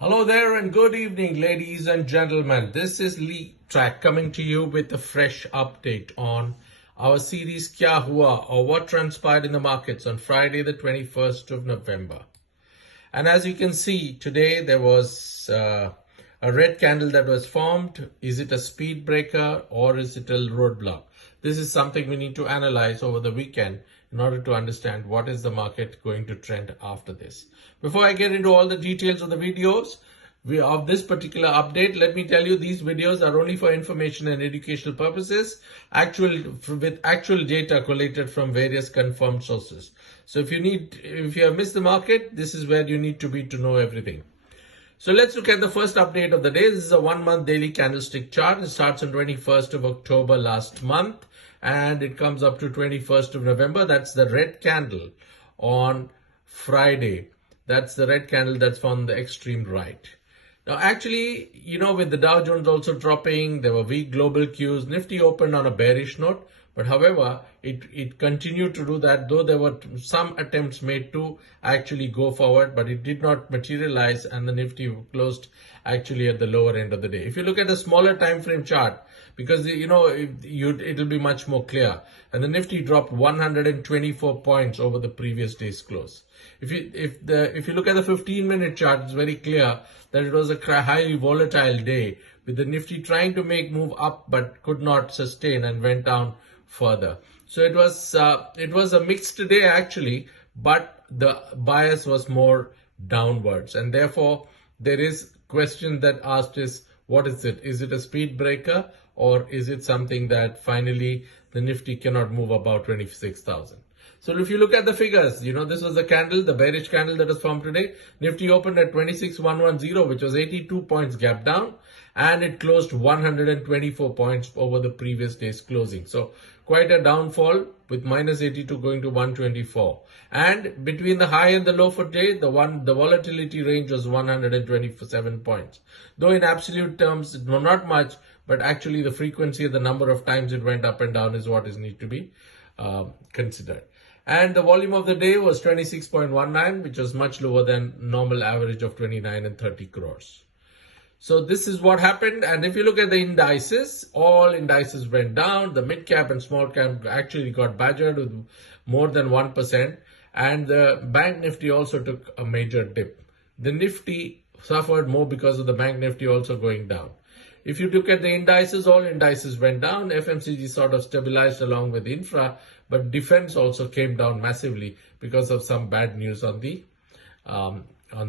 Hello there and good evening, ladies and gentlemen. This is LEAPTRAC coming to you with a fresh update on our series Kya Hua, or what transpired in the markets on Friday the 21st of November. And as you can see, today there was a red candle that was formed. Is it a speed breaker or is it a roadblock? This is something we need to analyze over the weekend in order to understand what is the market going to trend after this. Before I get into all the details of the videos of this particular update, let me tell you these videos are only for information and educational purposes, with actual data collated from various confirmed sources. So if you have missed the market, this is where you need to be to know everything. So let's look at the first update of the day. This is a 1-month daily candlestick chart. It starts on 21st of October last month and it comes up to 21st of November. That's the red candle on Friday. That's the red candle that's on the extreme right. Now, actually, with the Dow Jones also dropping, there were weak global cues. Nifty opened on a bearish note, but however, it continued to do that, though there were some attempts made to actually go forward, but it did not materialize and the Nifty closed actually at the lower end of the day. If you look at a smaller time frame chart, because it'll be much more clear, and the Nifty dropped 124 points over the previous day's close. If you look at the 15-minute chart, it's very clear that it was a highly volatile day, with the Nifty trying to move up but could not sustain and went down further. So it was a mixed day actually, but the bias was more downwards, and therefore there is question that asked is, what is it? Is it a speed breaker, or is it something that finally the Nifty cannot move about 26,000? So if you look at the figures, this was the candle, the bearish candle that was formed today. Nifty opened at 26,110, which was 82 points gap down, and it closed 124 points over the previous day's closing. So quite a downfall, with minus 82 going to 124. And between the high and the low for today, the volatility range was 127 points. Though in absolute terms, not much, but actually the frequency of the number of times it went up and down is what is need to be considered. And the volume of the day was 26.19, which was much lower than normal average of 29 and 30 crores. So this is what happened. And if you look at the indices, all indices went down. The mid cap and small cap actually got badgered with more than 1%. And the bank nifty also took a major dip. The nifty suffered more because of the bank nifty also going down. If you look at the indices, all indices went down. FMCG sort of stabilized along with infra, but defense also came down massively because of some bad news on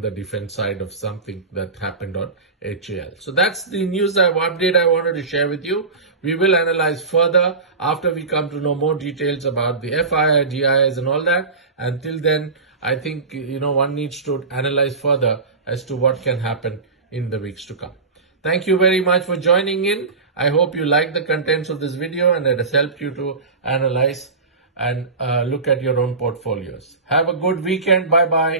the defense side of something that happened on HAL. So that's the news update I wanted to share with you. We will analyze further after we come to know more details about the FI, GIs and all that. Until then, I think, one needs to analyze further as to what can happen in the weeks to come. Thank you very much for joining in. I hope you like the contents of this video and it has helped you to analyze and look at your own portfolios. Have a good weekend. Bye-bye.